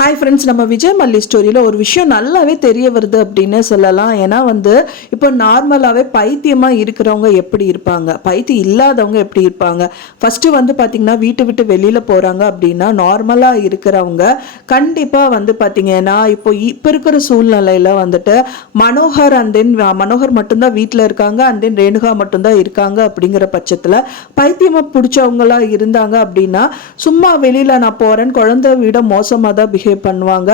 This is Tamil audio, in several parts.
ஹாய் ஃப்ரெண்ட்ஸ், நம்ம விஜய் மல்லி ஸ்டோரியில் ஒரு விஷயம் நல்லாவே தெரிய வருது அப்படின்னு சொல்லலாம். ஏன்னா இப்போ நார்மலாகவே பைத்தியமாக இருக்கிறவங்க எப்படி இருப்பாங்க, பைத்தியம் இல்லாதவங்க எப்படி இருப்பாங்க. ஃபஸ்ட்டு பார்த்தீங்கன்னா வீட்டை விட்டு வெளியில் போகிறாங்க அப்படின்னா நார்மலாக இருக்கிறவங்க கண்டிப்பாக பார்த்தீங்கன்னா இப்போ இருக்கிற சூழ்நிலையில் மனோகர் மனோகர் மட்டும்தான் வீட்டில் இருக்காங்க, ரேணுகா மட்டும்தான் இருக்காங்க. அப்படிங்கிற பட்சத்தில் பைத்தியமாக பிடிச்சவங்களா இருந்தாங்க அப்படின்னா சும்மா வெளியில் நான் போகிறேன், குழந்தை விட மோசமாக தான் பிஹேவ் பண்ணுவாங்க.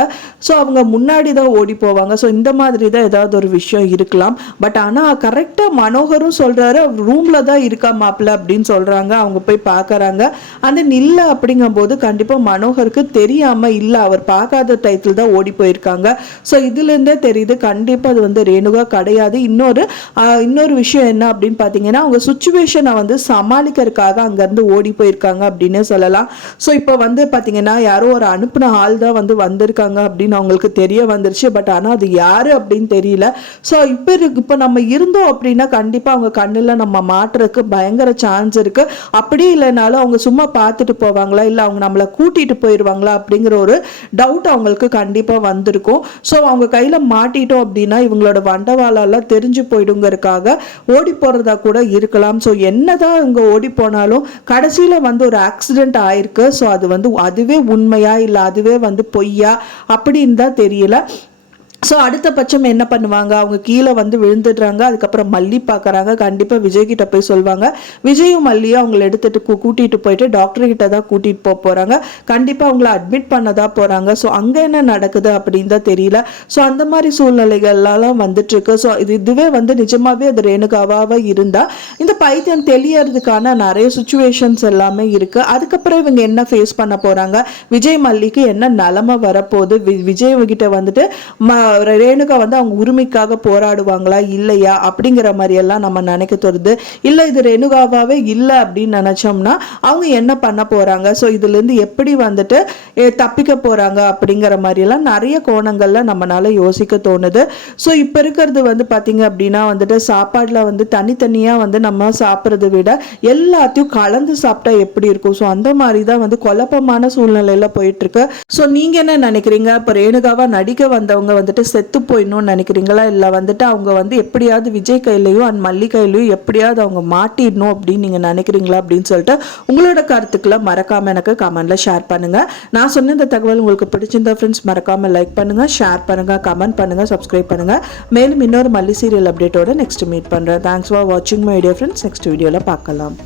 ஸோ அவங்க முன்னாடி தான் ஓடி போவாங்க. ஸோ இந்த மாதிரி தான் ஏதாவது ஒரு விஷயம் இருக்கலாம். பட் ஆனால் கரெக்டாக மனோகரும் சொல்கிறாரு ரூமில் தான் இருக்கா மாப்பிள்ள அப்படின்னு சொல்கிறாங்க. அவங்க போய் பார்க்குறாங்க. அந்த இல்லை அப்படிங்கும்போது கண்டிப்பாக மனோகருக்கு தெரியாமல் இல்லை, அவர் பார்க்காத டைத்தில் தான் ஓடி போயிருக்காங்க. ஸோ இதுலேருந்தே தெரியுது கண்டிப்பாக அது ரேணுகா கிடையாது. இன்னொரு விஷயம் என்ன அப்படின்னு பார்த்தீங்கன்னா அவங்க சுச்சுவேஷனை சமாளிக்கிறதுக்காக அங்கேருந்து ஓடி போயிருக்காங்க அப்படின்னு சொல்லலாம். ஸோ இப்போ பார்த்தீங்கன்னா யாரோ ஒரு அனுப்பின ஆள் தான் வந்திருக்காங்க அப்படின்னு அவங்களுக்கு தெரிய வந்துருச்சு. பட் ஆனால் அது யாரு அப்படின்னு தெரியல. ஸோ இப்போ நம்ம இருந்தோம் அப்படின்னா கண்டிப்பாக அவங்க கண்ணில் நம்ம மாட்டுறதுக்கு பயங்கர சான்ஸ் இருக்கு. அப்படி இல்லைனாலும் அவங்க சும்மா பார்த்துட்டு போவாங்களா, இல்லை அவங்க நம்மளை கூட்டிட்டு போயிடுவாங்களா அப்படிங்கிற ஒரு டவுட் அவங்களுக்கு கண்டிப்பாக வந்திருக்கும். ஸோ அவங்க கையில் மாட்டிட்டோம் அப்படின்னா இவங்களோட வண்டவாளெல்லாம் தெரிஞ்சு போயிடுங்கிறதுக்காக ஓடி போகிறதா கூட இருக்கலாம். ஸோ என்னதான் இவங்க ஓடி போனாலும் கடைசியில் ஒரு ஆக்சிடென்ட் ஆயிருக்கு. ஸோ அது அதுவே உண்மையா இல்லை அதுவே பொய்யா அப்படின்னு தான் தெரியல. ஸோ அடுத்த பட்சம் என்ன பண்ணுவாங்க, அவங்க கீழே விழுந்துடுறாங்க. அதுக்கப்புறம் மல்லி பார்க்குறாங்க. கண்டிப்பாக விஜய் கிட்ட போய் சொல்லுவாங்க. விஜயும் மல்லியும் அவங்கள எடுத்துட்டு கூட்டிகிட்டு போயிட்டு டாக்டர் கிட்ட தான் கூட்டிகிட்டு போகிறாங்க. கண்டிப்பாக அவங்கள அட்மிட் பண்ண தான் போகிறாங்க. ஸோ அங்கே என்ன நடக்குது அப்படின்னு தான் தெரியல. ஸோ அந்த மாதிரி சூழ்நிலைகள்லாம் வந்துட்டுருக்கு. ஸோ இதுவே நிஜமாகவே அது ரேணுகாவாக இருந்தால் இந்த பைத்தியம் தெளியறதுக்கான நிறைய சுச்சுவேஷன்ஸ் எல்லாமே இருக்குது. அதுக்கப்புறம் இவங்க என்ன ஃபேஸ் பண்ண போகிறாங்க, விஜய் மல்லிக்கு என்ன நிலமை வரப்போகுது, விஜய் கிட்ட ரேணுகா அவங்க உரிமைக்காக போராடுவாங்களா இல்லையா அப்படிங்கிற மாதிரி எல்லாம் நம்ம நினைக்க தோணுது. இல்லை இது ரேணுகாவே இல்லை அப்படின்னு நினைச்சோம்னா அவங்க என்ன பண்ண போறாங்க, ஸோ இதுல இருந்து எப்படி தப்பிக்க போறாங்க அப்படிங்கிற மாதிரி எல்லாம் நிறைய கோணங்கள்ல நம்மளால யோசிக்க தோணுது. ஸோ இப்ப இருக்கிறது பாத்தீங்க அப்படின்னா சாப்பாடுல தனித்தனியா நம்ம சாப்பிட்றதை விட எல்லாத்தையும் கலந்து சாப்பிட்டா எப்படி இருக்கும். ஸோ அந்த மாதிரி தான் குழப்பமான சூழ்நிலையில போயிட்டு இருக்கு. ஸோ நீங்க என்ன நினைக்கிறீங்க, இப்போ ரேணுகாவா நடிக்க வந்தவங்க செத்து போயிடணும்னு நினைக்கிறீங்களா, இல்லை அவங்க எப்படியாவது விஜய் கையிலையும் அண்ட் மல்லி கையிலையும் எப்படியாவது அவங்க மாட்டிடணும் அப்படின்னு நீங்க நினைக்கிறீங்களா அப்படின்னு சொல்லிட்டு உங்களோட கருத்துக்களை மறக்காம எனக்கு கமெண்ட்ல ஷேர் பண்ணுங்க. நான் சொன்ன இந்த தகவல் உங்களுக்கு பிடிச்சிருந்தா ஃப்ரெண்ட்ஸ் மறக்காம லைக் பண்ணுங்க, ஷேர் பண்ணுங்க, கமெண்ட் பண்ணுங்க, சப்ஸ்கிரைப் பண்ணுங்க. மேலும் இன்னொரு மல்லி சீரியல் அப்டேட்டோட நெக்ஸ்ட் மீட் பண்றேன். தேங்க்ஸ் ஃபார் வாட்சிங் மை வீடியோ ஃப்ரெண்ட்ஸ். நெக்ஸ்ட் வீடியோல பார்க்கலாம்.